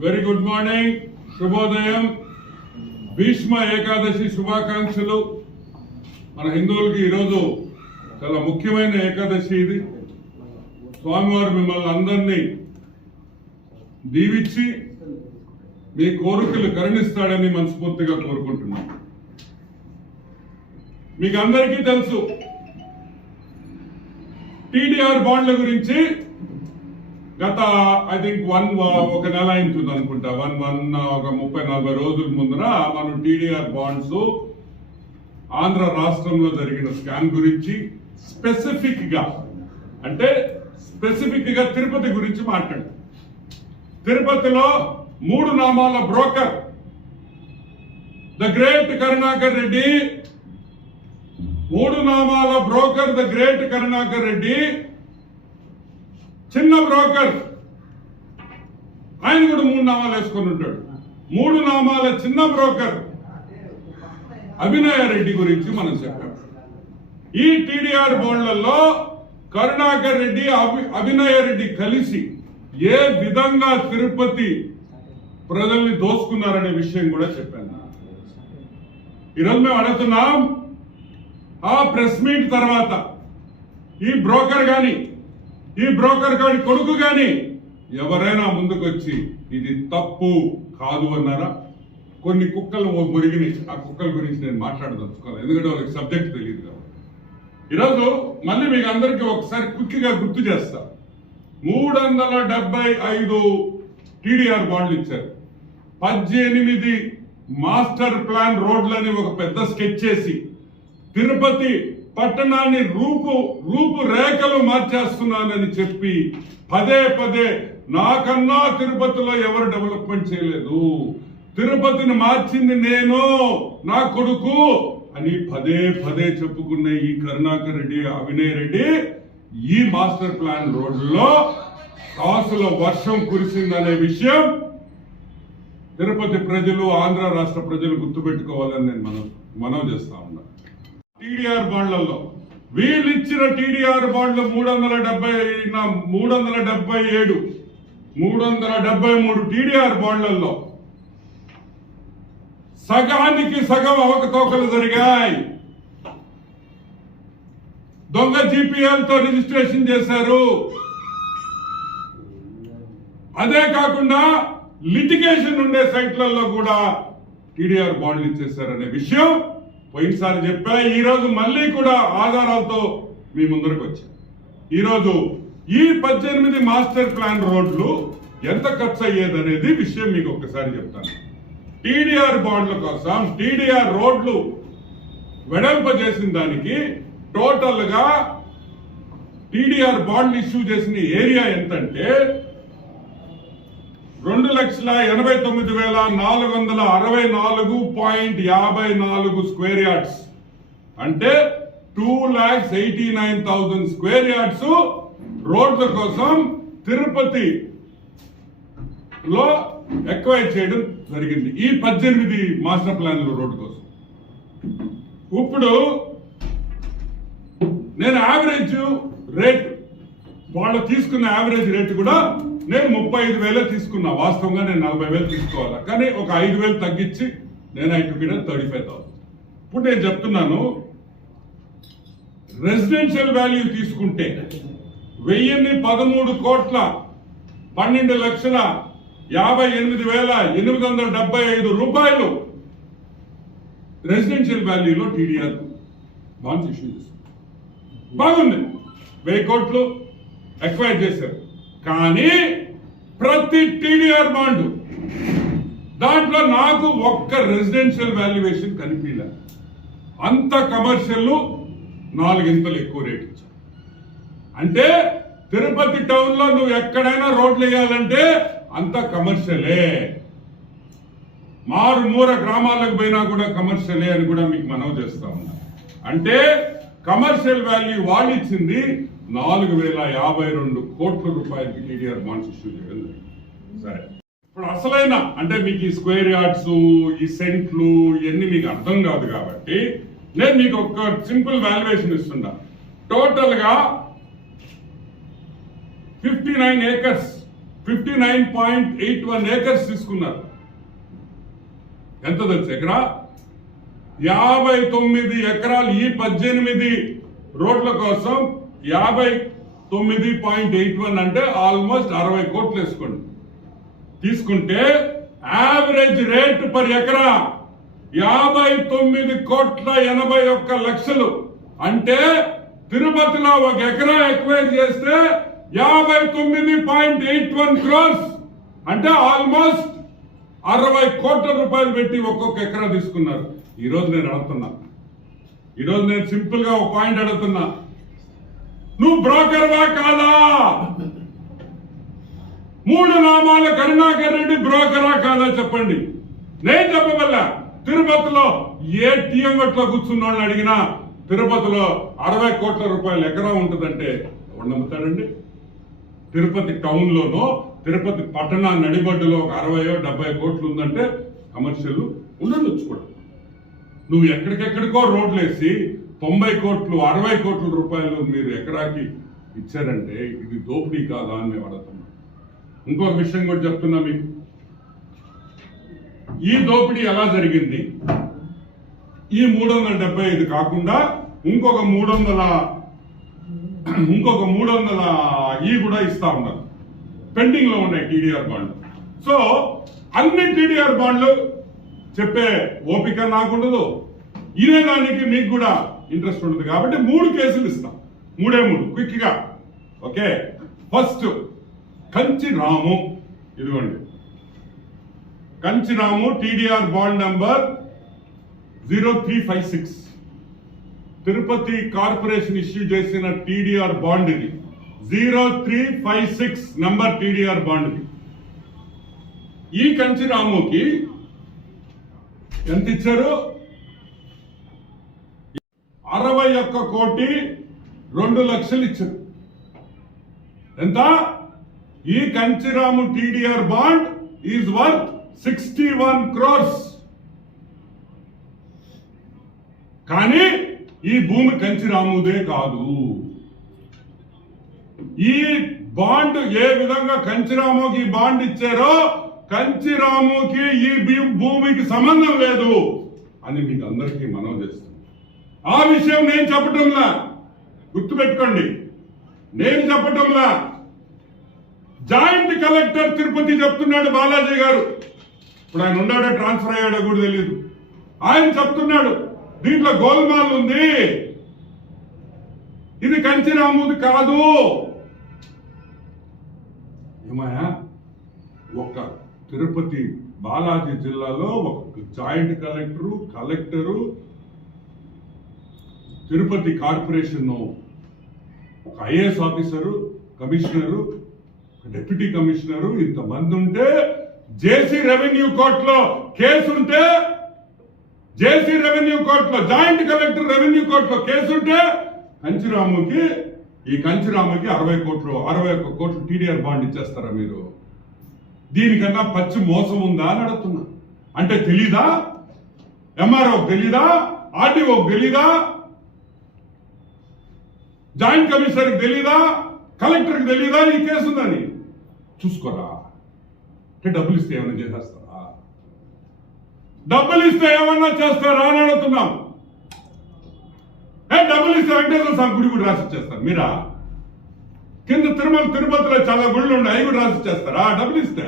Very good morning, శుభోదయం. భీష్మ ఏకాదశి శుభాకాంక్షలు. మన హిందువులకి ఈరోజు చాలా ముఖ్యమైన ఏకాదశి. ఇది స్వామివారు మిమ్మల్ని అందరినీ దీవించి మీ కోరికలు కరుణిస్తాడని మనస్ఫూర్తిగా కోరుకుంటున్నాను. మీకు అందరికీ తెలుసు టీడీఆర్ బాండ్ల గురించి గత ఐ థింక్ ఒక నెల అయింటుంది అనుకుంటా, ఒక 30-40 రోజుల ముందర మనం టీడీఆర్ బాండ్స్ ఆంధ్ర రాష్ట్రంలో జరిగిన స్కామ్ గురించి స్పెసిఫిక్ గా తిరుపతి గురించి మాట్లాడు. తిరుపతిలో 3 నామాల broker the great Karunakar Reddy, 3 Namala broker the great Karunakar Reddy, చిన్న బ్రోకర్ ఆయన కూడా 3 నామాలు వేసుకొని ఉంటాడు. 3 నామాల చిన్న బ్రోకర్ అభినయ రెడ్డి గురించి మనం చెప్పాం. ఈ టీడీఆర్ బాండ్లలో కరుణాకర్ రెడ్డి, అభినయ రెడ్డి కలిసి ఏ విధంగా తిరుపతి ప్రజల్ని దోసుకున్నారనే విషయం కూడా చెప్పాను. ఈరోజు మేము అడుగుతున్నాం, ఆ ప్రెస్ మీట్ తర్వాత ఈ బ్రోకర్ గాని కొడుకు గాని ఎవరైనా ముందుకొచ్చి ఇది తప్పు కాదు అన్నారా? కొన్ని కుక్కలు మురిగినాయి, ఆ కుక్కల గురించి నేను మాట్లాడదలుచుకోవాలి, ఎందుకంటే వాళ్ళకి సబ్జెక్ట్ తెలియదు కాబట్టి. ఈరోజు మళ్ళీ మీకు అందరికీ ఒకసారి క్విక్గా గుర్తు చేస్తా. 375 టీడీఆర్ బాండ్లు ఇచ్చారు. 18 మాస్టర్ ప్లాన్ రోడ్లని ఒక పెద్ద స్కెచ్ చేసి తిరుపతి పట్టణాన్ని రూపురేఖలు మార్చేస్తున్నానని చెప్పి పదే నాకన్నా తిరుపతిలో ఎవరు డెవలప్మెంట్ చేయలేదు, తిరుపతిని మార్చింది నేను, నా కొడుకు అని పదే చెప్పుకున్న ఈ కరుణాకర్ రెడ్డి, అభినయ్ రెడ్డి ఈ మాస్టర్ ప్లాన్ రోడ్లో కాసుల వర్షం కురిసిందనే విషయం తిరుపతి ప్రజలు, ఆంధ్ర రాష్ట్ర ప్రజలు గుర్తుపెట్టుకోవాలని నేను మనవి చేస్తా ఉన్నా. టీడీఆర్ బాండ్లలో వీళ్ళు ఇచ్చిన టీడీఆర్ బాండ్లు 373 టీడీఆర్ బాండ్లలో సగానికి సగం అవకతవకలు జరిగాయి. దొంగ జీపీఎల్ తో రిజిస్ట్రేషన్ చేశారు. అదే కాకుండా లిటిగేషన్ ఉండే సైట్లలో కూడా టీడీఆర్ బాండ్లు ఇచ్చేశారనే విషయం పోయినసారి చెప్పా. ఈ రోజు మళ్ళీ కూడా ఆధారాలతో మీ ముందరకు వచ్చా. ఈరోజు ఈ 18 మాస్టర్ ప్లాన్ రోడ్లు ఎంత ఖర్చు అయ్యేదనేది విషయం మీకు ఒక్కసారి చెప్తాను. టీడీఆర్ బాండ్ల కోసం టీడీఆర్ రోడ్లు వెడల్పజేసిన దానికి టోటల్ గా టీడీఆర్ బాండ్లు ఇష్యూ చేసిన ఏరియా ఎంతంటే 2,89,464.54 స్క్వేర్ యార్డ్స్, అంటే 2,89,000 స్క్వేర్ యార్డ్స్ రోడ్ల కోసం తిరుపతిలో ఎక్వైర్ చేయడం జరిగింది. ఈ 18 మాస్టర్ ప్లాన్ల రోడ్డు కోసం. ఇప్పుడు నేను యావరేజ్ రేట్, వాళ్ళు తీసుకున్న యావరేజ్ రేట్ కూడా నేను 35,000 తీసుకున్నా. వాస్తవంగా నేను 40,000 తీసుకోవాలా, కానీ ఒక 5,000 తగ్గించి నేను 35,000. ఇప్పుడు నేను చెప్తున్నాను, రెసిడెన్షియల్ వాల్యూ తీసుకుంటే 1,012,58,875 రూపాయలు రెసిడెన్షియల్ వాల్యూలో టీడీఆర్ బాండ్స్ ఇష్యూ చేశారు. బాగుంది, 1000 కోట్లు ఎక్వైర్ చేశారు. కానీ ప్రతి టీడీఆర్ బాండ్ దాంట్లో నాకు ఒక్క రెసిడెన్షియల్ వాల్యుయేషన్ కనిపించలే. అంత కమర్షియల్ 4 ఇంతలు ఎక్కువ రేట్ ఇచ్చారు. అంటే తిరుపతి టౌన్ లో నువ్వు ఎక్కడైనా రోడ్లు వేయాలంటే అంత కమర్షియలే. మారుమూర గ్రామాలకు పోయినా కూడా కమర్షియలే అని కూడా మీకు మనవి చేస్తా ఉన్నా. అంటే కమర్షియల్ వాల్యూ వాళ్ళు ఇచ్చింది 4,052 కోట్ల రూపాయలకి టీడీఆర్ బాండ్స్ ఇష్యూ చేయడం జరిగింది. సరే, ఇప్పుడు అసలైన అంటే మీకు ఈ స్క్వేర్ యార్డ్స్, ఈ సెంట్లు ఇవన్నీ మీకు అర్థం కాదు కాబట్టి నేను మీకు ఒక సింపుల్ వాల్యుయేషన్ ఇస్తున్నా. టోటల్ గా 59 acres 59.81 acres తీసుకున్నారు. ఎంత తెలుసు ఎకరా? 59 ఎకరాలు. ఈ 18 రోడ్ల కోసం 59.81 అంటే ఆల్మోస్ట్ 60 కోట్లు వేసుకోండి. తీసుకుంటే యావరేజ్ రేట్ పర్ ఎకరా 59,81,00,000. అంటే తిరుపతిలో ఒక ఎకరా ఎక్వైర్ చేస్తే 59.81 crores అంటే ఆల్మోస్ట్ 60 కోట్ల రూపాయలు పెట్టి ఒక్కొక్క ఎకరా తీసుకున్నారు. ఈరోజు నేను అడుగుతున్నా, ఈరోజు నేను సింపుల్ గా ఒక పాయింట్ అడుగుతున్నా, నువ్వు బ్రోకర్వా కాదా? 3 నామాల కరుణాకర్ రెడ్డి బ్రోకరా కాదా చెప్పండి. నేను చెప్పవల్ల తిరుపతిలో ఏటీఎం గట్లో కూర్చున్న వాళ్ళని అడిగినా తిరుపతిలో 60 కోట్ల రూపాయలు ఎకరా ఉంటుందంటే ఎవరు నమ్ముతాడండి? తిరుపతి టౌన్ లోనో తిరుపతి పట్టణ నడిబడ్డులో ఒక 60-70 కోట్లు ఉందంటే కమర్షియల్ ఉండొచ్చు కూడా. నువ్వు ఎక్కడికెక్కడికో రోడ్లు వేసి 90 కోట్లు 60 కోట్ల రూపాయలు మీరు ఎకరాకి ఇచ్చారంటే ఇది దోపిడీ కాదా అని మేము అడుగుతున్నాం. ఇంకొక విషయం కూడా చెప్తున్నా మీకు, ఈ దోపిడీ ఎలా జరిగింది? ఈ 375 కాకుండా ఇంకొక 300 ఈ కూడా ఇస్తా ఉన్నారు. పెండింగ్ లో ఉన్నాయి టీడీఆర్ బాండ్లు. సో అన్ని టీడీఆర్ బాండ్లు చెప్పే ఓపిక నాకుండదు, ఇనేదానికి మీకు కూడా ఇంట్రెస్ట్ ఉండదు. కాబట్టి 3 కేసులు ఇస్తాం. 3 క్విక్ గా. Okay, first Kanchi Ramu. ఇదిగోండి Kanchi Ramu TDR bond number 0356. Tirupati corporation issue చేసిన టీడీఆర్ బాండ్ ఇది. 0356 నంబర్ టీడీఆర్ బాండ్ ఇది. ఈ కంచి రాముకి ఎంత ఇచ్చారు? 61,02,00,000 ఇచ్చారు. ఎంత? ఈ Kanchiramu TDR bond is worth 61 crores. కానీ ఈ భూమి కంచిరాముదే కాదు. ఈ బాండ్ ఏ విధంగా కంచిరాముకి బాండ్ ఇచ్చారో కంచిరాముకి ఈ భూమికి సంబంధం లేదు అని మీకు అందరికీ మనవి చేస్తాను. ఆ విషయం నేను చెప్పటంలా, గుర్తుపెట్టుకోండి, నేను చెప్పటంలా జాయింట్ కలెక్టర్ తిరుపతి చెప్తున్నాడు. బాలాజీ గారు ఇప్పుడు ఆయన ఉన్నాడో ట్రాన్స్ఫర్ అయ్యాడో కూడా తెలియదు. ఆయన చెప్తున్నాడు దీంట్లో గోల్మాల్ ఉంది, ఇది కంచిరాముది కాదు. ఏమయ్యా, ఒక తిరుపతి బాలాజీ జిల్లాలో ఒక జాయింట్ కలెక్టరు తిరుపతి కార్పొరేషన్ ఒక IAS officer, commissioner, deputy commissioner ఇంతమంది ఉంటే జేసీ రెవెన్యూ కోర్టులో కేసుంటే, జేసీ రెవెన్యూ కోర్టులో జాయింట్ కలెక్టర్ రెవెన్యూ కోర్టులో కేసుంటే కంచిరాముకి 61 కోట్లు టీడీఆర్ బాండ్ ఇచ్చేస్తారా మీరు? దీనికన్నా పచ్చి మోసం ఉందా అని అడుగుతున్నా. అంటే తెలీదా? ఎంఆర్ఓకి తెలీదా? ఆర్టీఓకి తెలీదా? జాయింట్ కమిషనర్కి తెలీదా? కలెక్టర్కి తెలీదా ఈ కేసు ఉందని? చూసుకోరా. అంటే డబ్బులు ఇస్తే ఏమైనా చేసేస్తారా? డబ్బులు ఇస్తే ఏమన్నా చేస్తారా అని అడుగుతున్నాం. డబ్బులు ఇస్తే వెంకటేశ్వర స్వామి గుడి కూడా రాసిచ్చేస్తారు మీరా? కింద తిరుపతిలో చాలా గుళ్ళు ఉన్నాయి, అవి కూడా రాసిచ్చేస్తారా డబ్బులు ఇస్తే?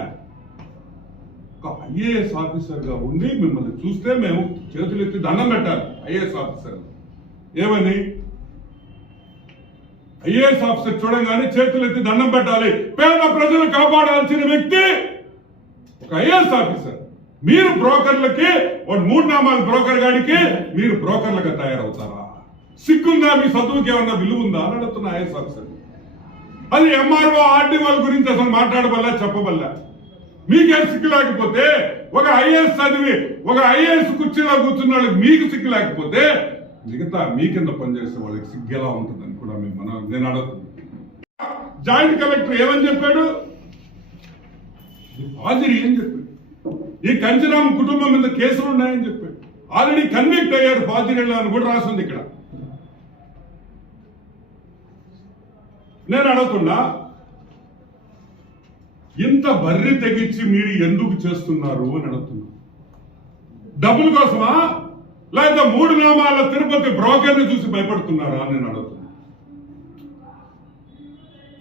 ఒక ఐఏఎస్ ఆఫీసర్ గా ఉండి మిమ్మల్ని చూస్తే మేము చేతులు ఎత్తి దండం పెట్టాలి. ఐఏఎస్ ఆఫీసర్ ఏమని? ఐఏఎస్ ఆఫీసర్ చూడగానే చేతులు ఎత్తి దండం పెట్టాలి. పేద ప్రజలు కాపాడాల్సిన వ్యక్తి ఒక ఐఏఎస్ ఆఫీసర్. మీరు బ్రోకర్లకి, 3 నామాల బ్రోకర్ గాడికి మీరు బ్రోకర్లుగా తయారవుతారా? సిగ్గుందా? మీ చదువుకి ఏమన్నా విలువ ఉందా అని అడుగుతున్నా ఐఏఎస్ ఆఫీసర్. అది ఎంఆర్ఓ ఆర్డీఓ గురించి అసలు మాట్లాడబల్లా, చెప్పబల్లా. మీకే సిగ్గు లేకపోతే, ఒక ఐఏఎస్ చదివి ఒక ఐఏఎస్ కుర్చీలో కూర్చున్న వాళ్ళకి మీకు సిగ్గు లేకపోతే మిగతా మీ కింద పనిచేసే వాళ్ళకి సిగ్గు ఎలా ఉంటుందని కూడా నేను అడుగుతున్నా. జాయింట్ కలెక్టర్ ఏమని చెప్పాడు? హాజరు ఏం చెప్పాడు? ఈ కంచిరామ్ కుటుంబం మీద కేసులు ఉన్నాయని చెప్పాడు. ఆల్రెడీ కన్విక్ట్ అయ్యారు ఫాజిరీలో అని కూడా రాసింది ఇక్కడ. నేను అడుగుతున్నా, ఇంత బర్రి తెగించి మీరు ఎందుకు చేస్తున్నారు అని అడుగుతున్నా. డబ్బుల కోసమా లేదా 3 నామాల తిరుపతి బ్రోకర్ని చూసి భయపడుతున్నారా అని నేను అడుగుతున్నా.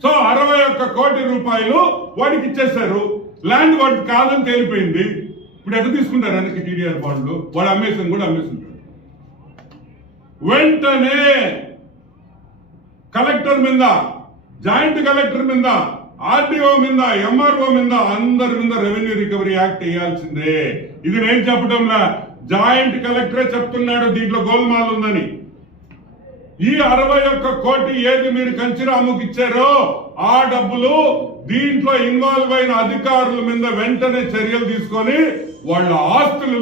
సో 61 కోటి రూపాయలు వాడికి ఇచ్చేశారు. ల్యాండ్ వాడికి కాదని తేలిపోయింది. ఇప్పుడు ఎట్లా తీసుకుంటారు వెనక్కి టీడీఆర్ బాండ్లు? వాడు అమ్మేసాను కూడా అమ్మేస్తుంటాడు. వెంటనే కలెక్టర్ మీద, జాయింట్ కలెక్టర్ మీద, ఆర్డీఓ మీద, ఎంఆర్ఓ మీద, అందరి మీద రెవెన్యూ రికవరీ యాక్ట్ వేయాల్సిందే. ఇది నేను చెప్పడంలా, జాయింట్ కలెక్టరే చెప్తున్నాడు దీంట్లో గోల్మాల్ ఉందని. ఈ 61 కోటి ఏది మీరు కంచిరాముకి ఇచ్చారో ఆ డబ్బులు దీంట్లో ఇన్వాల్వ్ అయిన అధికారుల మీద వెంటనే చర్యలు తీసుకొని వాళ్ళ ఆస్తులు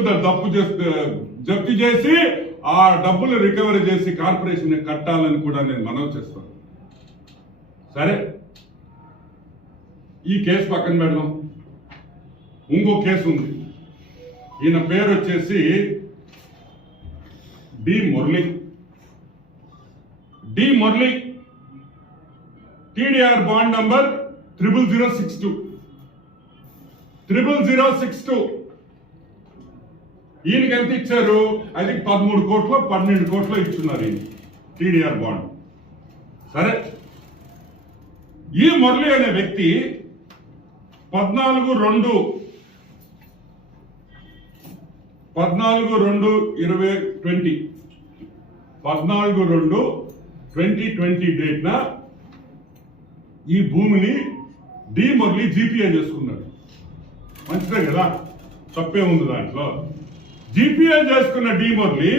జప్తు చేసి ఆ డబ్బులు రికవరీ చేసి కార్పొరేషన్ కట్టాలని కూడా నేను మనవి చేస్తాను. సరే, ఈ కేసు పక్కన పెడదాం. ఇంకో కేసు ఉంది. ఈయన పేరు వచ్చేసి D Murali, TDR bond number 00062. ఈయనకి ఎంత ఇచ్చారు? అది 13 కోట్లు 12 కోట్లు ఇచ్చున్నారు ఈయన టీడీఆర్ బాండ్. సరే, ఈ మురళి అనే వ్యక్తి 14/2/2020 డేట్న ఈ భూమిని డి మురళి జీపీఏ చేసుకున్నాడు. మంచిదే కదా, తప్పే ఉంది దాంట్లో. జీపీఏ చేసుకున్న డి మురళి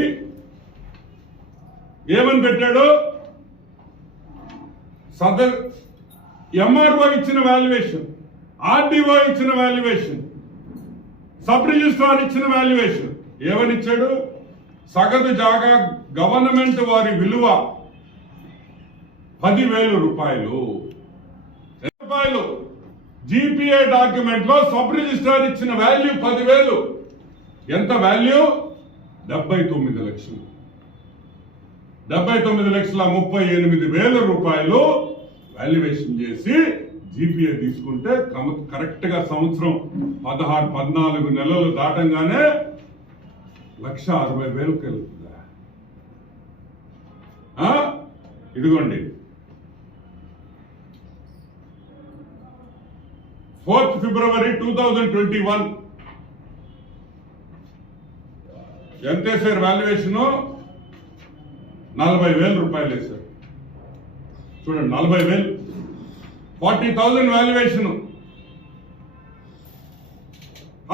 ఏమని పెట్టాడు? ఎంఆర్ఓ ఇచ్చిన వాల్యుయేషన్, ఆర్డీఓ ఇచ్చిన వాల్యుయేషన్, సబ్ రిజిస్ట్రార్ ఇచ్చిన వాల్యుయేషన్ ఏమని ఇచ్చాడు? సగటు జాగా గవర్నమెంట్ వారి విలువ 10,000 రూపాయలు. జీపీఏ డాక్యుమెంట్ లో సబ్ రిజిస్ట్రార్ ఇచ్చిన వాల్యూ 10,000. ఎంత వాల్యూ? 79 లక్షలు. 79,38,000 రూపాయలు వాల్యుయేషన్ చేసి జీపీఏ తీసుకుంటే కరెక్ట్ గా సంవత్సరం 14 నెలలు దాటంగానే 1,60,000 వెళ్తుందా? ఇదిగోండి, 4th February 2021 ఎంత వేసారు వాల్యుయేషన్? 40,000 రూపాయలు వేశారు. చూడండి, 40,000, 40,000 వాల్యుయేషన్.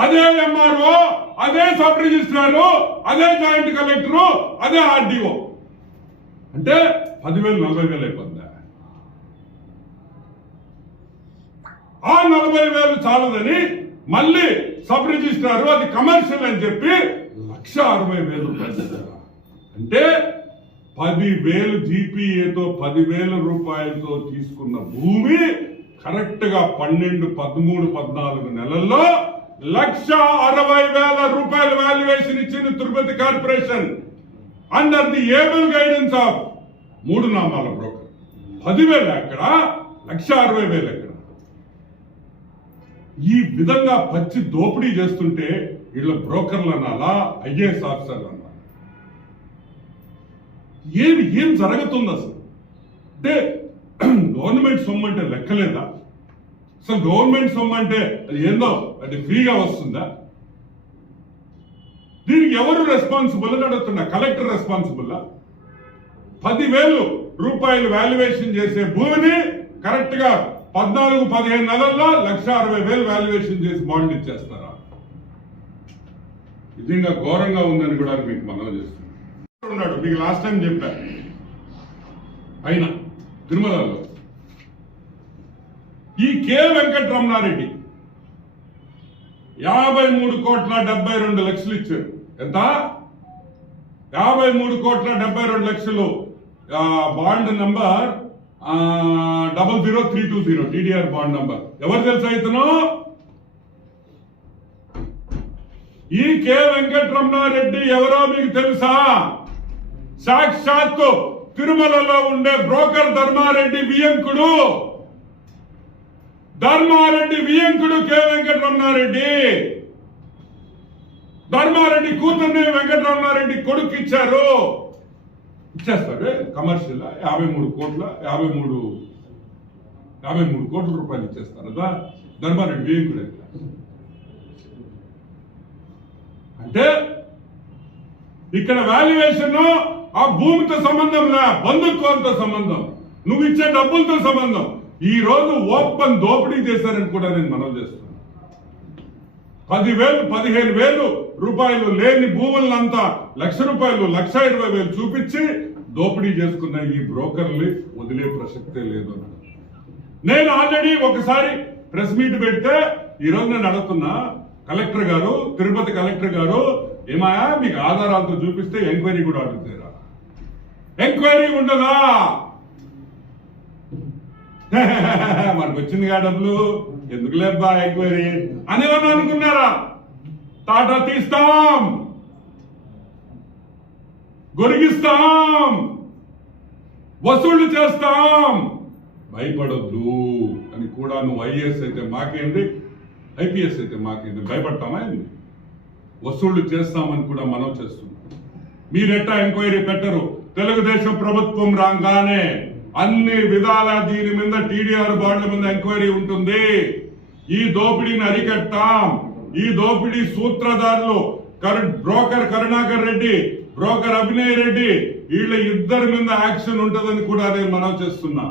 అదే ఎంఆర్ఓ, అదే సబ్ రిజిస్ట్రారు, అదే జాయింట్ కలెక్టరు, అదే ఆర్డీఓ అంటే 10,000 40,000 అయిపోద్దా? ఆ 40,000 చాలదని మళ్ళీ సబ్ రిజిస్ట్రారు అది కమర్షియల్ అని చెప్పి 1,60,000 రూపాయలు. అంటే 10,000 జీపీఏతో 10,000 రూపాయలతో తీసుకున్న భూమి కరెక్ట్ గా 12, 13, 14 నెలల్లో 1,60,000 రూపాయల వాల్యుయేషన్ ఇచ్చింది Tirupati corporation under the able guidance of 3 Namala broker. 10,000 ఎక్కడ, 1,60,000 ఎక్కడ? ఈ విధంగా పచ్చి దోపిడీ చేస్తుంటే వీళ్ళ బ్రోకర్లు అనాలా, ఐఏఎస్ ఆఫీసర్లు అనాలా? ఏం జరుగుతుంది అసలు? అంటే గవర్నమెంట్ సొమ్ము అంటే లెక్కలేదా? అసలు గవర్నమెంట్ సొమ్ము అంటే అది ఏందో, అది ఫ్రీగా వస్తుందా? దీనికి ఎవరు రెస్పాన్సిబుల్ అని అడుగుతున్నా. Collector responsible? 10,000 రూపాయలు వాల్యుయేషన్ చేసే భూమిని కరెక్ట్ గా 14-15 నెలల్లో 1,60,000 వాల్యుయేషన్ చేసి బాండ్ ఇచ్చేస్తారా? నిజంగా ఘోరంగా ఉందని కూడా మీకు మనం చేస్తున్నాం. ఉన్నాడు, మీకు లాస్ట్ టైం చెప్పారు, అయినా తిరుమలలో ఈ కె వెంకటరమణారెడ్డి 53,72,00,000 ఇచ్చారు. ఎంత? 53,72,00,000 bond number 00320 TDR bond number. ఎవరు తెలుసా ఇతను? ఈ కె వెంకటరమణారెడ్డి ఎవరో మీకు తెలుసా? సాక్షాత్తు తిరుమలలో ఉండే బ్రోకర్ ధర్మారెడ్డి వియంకుడు. ధర్మారెడ్డి వియంకుడు కె వెంకటరమణారెడ్డి, ధర్మారెడ్డి కూతుర్ని వెంకటరమణారెడ్డి కొడుకు ఇచ్చారు. ఇచ్చేస్తారు కమర్షియల్ 53 కోట్ల రూపాయలు ఇచ్చేస్తారు కదా ధర్మారెడ్డి వియంకుడు. అంటే ఇక్కడ వాల్యుయేషన్ ఆ భూమితో సంబంధం లే, బంధుత్వంతో సంబంధం, నువ్వు ఇచ్చే డబ్బులతో సంబంధం. ఈ రోజు ఓపెన్ దోపిడీ చేశారని కూడా నేను మనవి చేస్తున్నాను. 10,000 15,000 రూపాయలు లేని భూములంతా ₹1,00,000 1,20,000 చూపించి దోపిడీ చేసుకున్న ఈ బ్రోకర్లు వదిలే ప్రసక్తే లేదు. నేను ఆల్రెడీ ఒకసారి ప్రెస్ మీట్ పెడితే ఈ రోజు నేను అడుగుతున్నా కలెక్టర్ గారు, తిరుపతి కలెక్టర్ గారు, ఏమాయా మీకు ఆధారాలతో చూపిస్తే ఎంక్వైరీ కూడా అడుగుతారా? ఎంక్వైరీ ఉండదా? మనకు వచ్చిందిగా డబ్బులు, ఎందుకు లేబ్బా ఎంక్వైరీ అని ఏమన్నా అనుకున్నారా? టాటా తీస్తాం, గొరిగిస్తాం, వసూళ్లు చేస్తాం, భయపడొద్దు అని కూడా. నువ్వు ఐఏఎస్ అయితే మాకేంది, ఐపీఎస్ అయితే మాకేంది, భయపడతామా ఏంది? వసూళ్లు చేస్తామని కూడా మనం చేస్తున్నాం. మీరెట్టా ఎంక్వైరీ పెట్టరు? తెలుగుదేశం ప్రభుత్వం రాగానే అన్ని విధాల దీని మీద టీడీఆర్ బాండ్ల మీద ఎంక్వైరీ ఉంటుంది. ఈ దోపిడీని అరికట్టాం. ఈ దోపిడీ సూత్రధారులు బ్రోకర్ కరుణాకర్ రెడ్డి, బ్రోకర్ అభినయ్ రెడ్డి, వీళ్ళ ఇద్దరి మీద యాక్షన్ ఉంటుందని కూడా నేను మనవి చేస్తున్నా.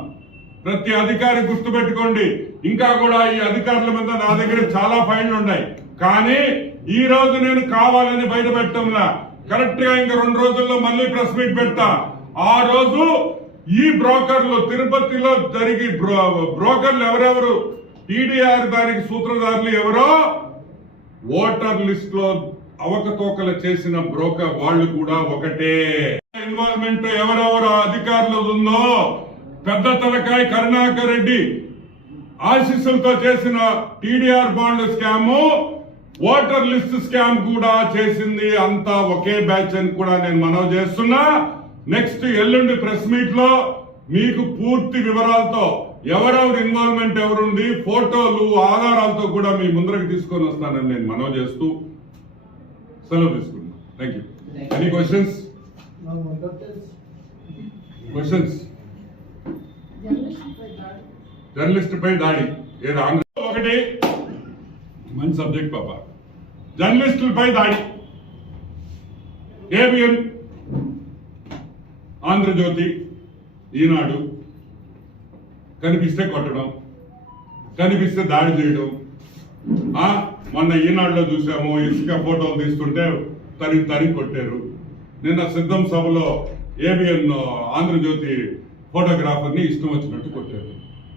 ప్రతి అధికారి గుర్తుపెట్టుకోండి. ఇంకా కూడా ఈ అధికారుల మీద నా దగ్గర చాలా ఫైళ్లు ఉన్నాయి. కానీ ఈ రోజు నేను కావాలని బయట పెట్టంలా. కరెక్ట్ గా ఇంకా 2 రోజుల్లో మళ్ళీ ప్రెస్ మీట్ పెడతా. ఆ రోజు ఈ బ్రోకర్లు తిరుపతిలో జరిగి బ్రోకర్లు ఎవరెవరు, టీడీఆర్ దానికి సూత్రధారులు ఎవరో, ఓటర్ లిస్ట్ లో అవకతవకలు చేసిన బ్రోకర్ వాళ్ళు కూడా ఒకటే. ఇన్వాల్వ్మెంట్ ఎవరెవరు అధికారులు ఉందో, పెద్ద తలకాయ కరుణాకర్ రెడ్డి ఆశీస్సులతో చేసిన TDR bond scam, voter list scam కూడా చేసింది అంతా ఒకే బ్యాచ్ అని కూడా నేను మనవి చేస్తున్నా. నెక్స్ట్ ఎల్లుండి ప్రెస్ మీట్ లో మీకు పూర్తి వివరాలతో ఎవరెవరు ఇన్వాల్వ్మెంట్ ఎవరుంది, ఫోటోలు ఆధారాలతో కూడా మీ ముందరకు తీసుకొని వస్తానని నేను మనవి చేస్తూ సెలవు తీసుకున్నాను. Thank you. Any questions? Journalist పై దాడి ఏదో ఒకటి మంచి సబ్జెక్ట్ పాప. జర్నలిస్టులపై దాడి, ఏబిఎన్, ఆంధ్రజ్యోతి, ఈనాడు కనిపిస్తే కొట్టడం, కనిపిస్తే దాడి చేయడం. మొన్న ఈనాడులో చూసాము, ఇసుక ఫోటోలు తీస్తుంటే తరి కొట్టారు. నిన్న సిద్ధం సభలో ఏబిఎన్ ఆంధ్రజ్యోతి ఫోటోగ్రాఫర్ని ఇష్టం వచ్చినట్టు కొట్టారు.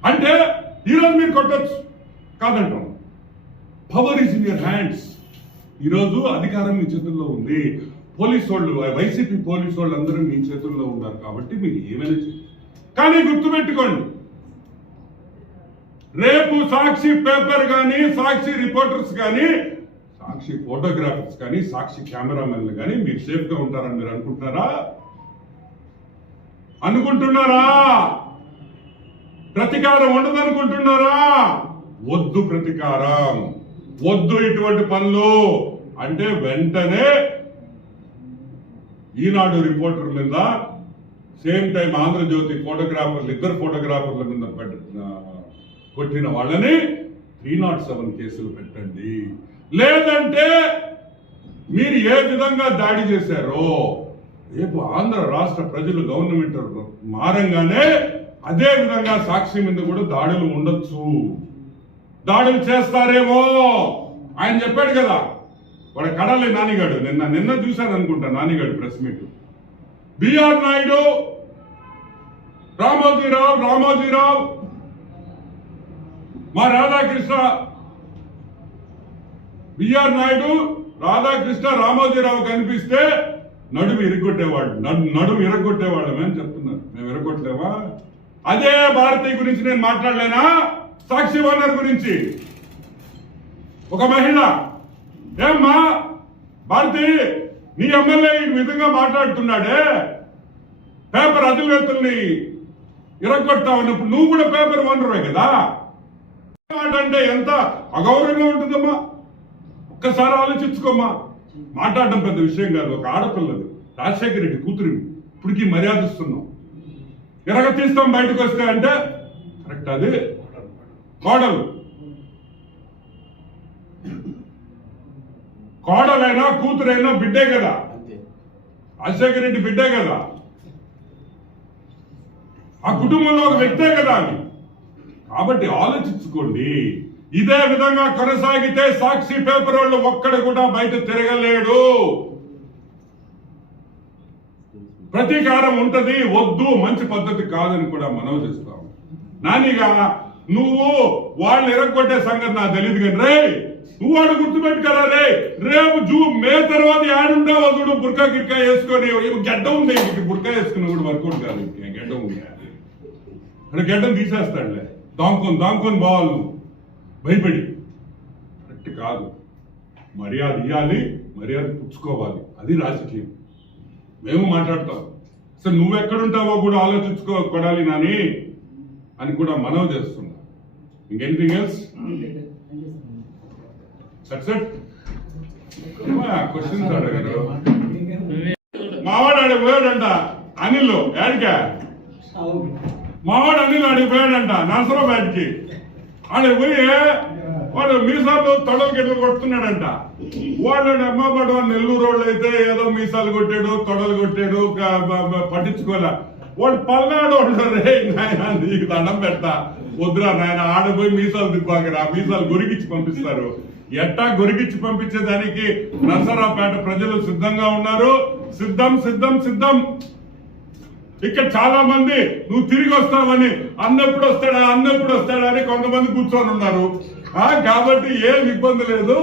అంటే ఈరోజు మీరు కొట్టచ్చు కాదంటాం. Power is in your hands. ఈరోజు అధికారం మీ చేతుల్లో ఉంది. పోలీసు వాళ్ళు, వైసీపీ పోలీసు వాళ్ళు అందరూ మీ చేతుల్లో ఉన్నారు కాబట్టి మీరు ఏమైనా చేయండి. కానీ గుర్తుపెట్టుకోండి, రేపు సాక్షి పేపర్ కానీ, సాక్షి రిపోర్టర్స్ కానీ, సాక్షి ఫోటోగ్రాఫర్స్ కానీ, సాక్షి కెమెరామెన్లు కానీ మీరు సేఫ్ గా ఉంటారని మీరు అనుకుంటున్నారా? ప్రతీకారం ఉండదనుకుంటున్నారా? వద్దు ప్రతీకారం, వద్దు ఇటువంటి పనులు. అంటే వెంటనే ఈనాడు రిపోర్టర్ మీద, సేమ్ టైం ఆంధ్రజ్యోతి ఫోటోగ్రాఫర్లు, ఇద్దరు ఫోటోగ్రాఫర్ల మీద కొట్టిన వాళ్ళని 307 కేసులు పెట్టండి. లేదంటే మీరు ఏ విధంగా దాడి చేశారో రేపు ఆంధ్ర రాష్ట్ర ప్రజలు గవర్నమెంట్ మారంగానే అదే విధంగా సాక్షి మీద కూడా దాడులు ఉండొచ్చు, దాడులు చేస్తారేమో. ఆయన చెప్పాడు కదా, వాడు కడాలి నానిగాడు, నిన్న చూశాను అనుకుంటా నానిగాడు press meet. BR Naidu, Ramoji Rao, మా రాధాకృష్ణ, బిఆర్ నాయుడు, రాధాకృష్ణ, రామోజీరావు కనిపిస్తే నడుము ఇరగొట్టేవాళ్ళమే అని చెప్తున్నారు. మేము ఇరగొట్టలేమా? అదే భారతి గురించి నేను మాట్లాడలేనా? సాక్షి ఓనర్ గురించి ఒక మహిళ, ఏమ్మా భారతి, నీ ఎమ్మెల్యే ఈ విధంగా మాట్లాడుతున్నాడే, పేపర్ అధివేత్తల్ని ఇరగొట్టావన్నప్పుడు నువ్వు కూడా పేపర్ ఓనరే కదా. మాట అంటే ఎంత అగౌరవంగా ఉంటుందమ్మా. ఒక్కసారి ఆలోచించుకోమ్మా. మాట్లాడడం పెద్ద విషయం కాదు. ఒక ఆడపిల్లది, రాజశేఖర రెడ్డి కూతురు, ఇప్పటికీ మర్యాదిస్తున్నాం. ఎరగ తీస్తాం బయటకు వస్తే అంటే కరెక్ట్. అది కోడలు, కోడలైనా కూతురైనా బిడ్డే కదా, రాజశేఖర రెడ్డి బిడ్డే కదా, ఆ కుటుంబంలో ఒక వ్యక్తే కదా అని. కాబట్టి ఆలోచించుకోండి. ఇదే విధంగా కొనసాగితే సాక్షి పేపర్ వాళ్ళు ఒక్కడు కూడా బయట తిరగలేడు. ప్రతీకారం ఉంటది, వద్దు, మంచి పద్ధతి కాదని కూడా మనవి చేస్తాం. నానిగా నువ్వు వాళ్ళు ఎరగొట్టే సంగతి నాకు తెలియదు కానీ రే, నువ్వు వాడు గుర్తుపెట్టుకరా రే, రేపు మే తర్వాత ఏడుంటావో చూడు, బుర్కా గిర్కా వేసుకొని. గడ్డ ఉంది, బుర్కా వేసుకుని కూడా వర్కౌట్ కాదు. గడ్డ ఉంది అంటే గడ్డం తీసేస్తాడులే, దాంకొని బావాలి నువ్వు భయపడి. కరెక్ట్ కాదు. మర్యాద ఇవ్వాలి, మర్యాద పుచ్చుకోవాలి. అది రాజకీయం. మేము మాట్లాడతాం. అసలు నువ్వెక్కడుంటావో కూడా ఆలోచించుకో కొడాలి నాని అని కూడా మనవి చేస్తున్నా. ఇంకెనిథింగ్ ఎల్స్? క్వశ్చన్స్ అడగారు. మావాడు ఆడికి పోయాడంట, అనిల్ యాడికా మావాడు అనిల్ ఆడికి పోయాడంట నరసరావుపేటకి. ఆడికి పోయి వాడు మీసాలు తొడలు గిడ్డలు కొడుతున్నాడంట. వాడు అమ్మబడు నెల్లూరు రోడ్లు అయితే ఏదో మీసాలు కొట్టాడు, తొడలు కొట్టాడు, పట్టించుకోలే. వాడు పల్నాడు రే నాయన నీకు దండం పెడతా, వద్దురా నాయన, ఆడపోయి మీసాలు తిప్పాకరా, మీసాలు గొరిగిచ్చి పంపిస్తారు. ఎట్టా గొరిగిచ్చి పంపించేదానికి నరసరావుపేట ప్రజలు సిద్ధంగా ఉన్నారు. సిద్ధం సిద్ధం సిద్ధం. ఇక్కడ చాలా మంది నువ్వు తిరిగి వస్తావని, అన్నప్పుడు వస్తాడా అని కొంతమంది కూర్చొని ఉన్నారు. కాబట్టి ఏం ఇబ్బంది లేదు,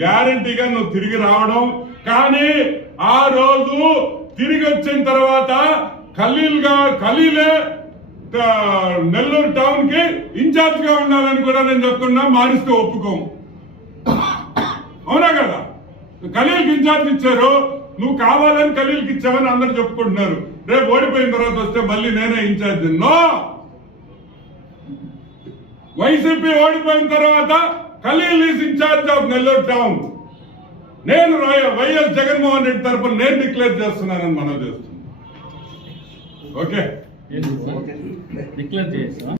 గ్యారంటీగా నువ్వు తిరిగి రావడం. కానీ ఆ రోజు తిరిగి వచ్చిన తర్వాత ఖలీలే నెల్లూరు టౌన్ కి ఇన్ఛార్జ్ గా ఉండాలని కూడా నేను చెప్తున్నా. మారిస్తే ఒప్పుకోం. అవునా కదా? ఖలీల్కి ఇన్ఛార్జ్ ఇచ్చారు, నువ్వు కావాలని ఖలీల్కి ఇచ్చావని అందరు చెప్పుకుంటున్నారు. రేపు ఓడిపోయిన తర్వాత వస్తే మళ్ళీ నేనే ఇన్ఛార్జ్. నో, వైసీపీ ఓడిపోయిన తర్వాత Khalil is incharge of Nellore town. నేను వైఎస్ జగన్మోహన్ రెడ్డి తరఫున నేను డిక్లేర్ చేస్తున్నానని మనం చేస్తున్నాం. ఓకే, డిక్లేర్ చేస్తా.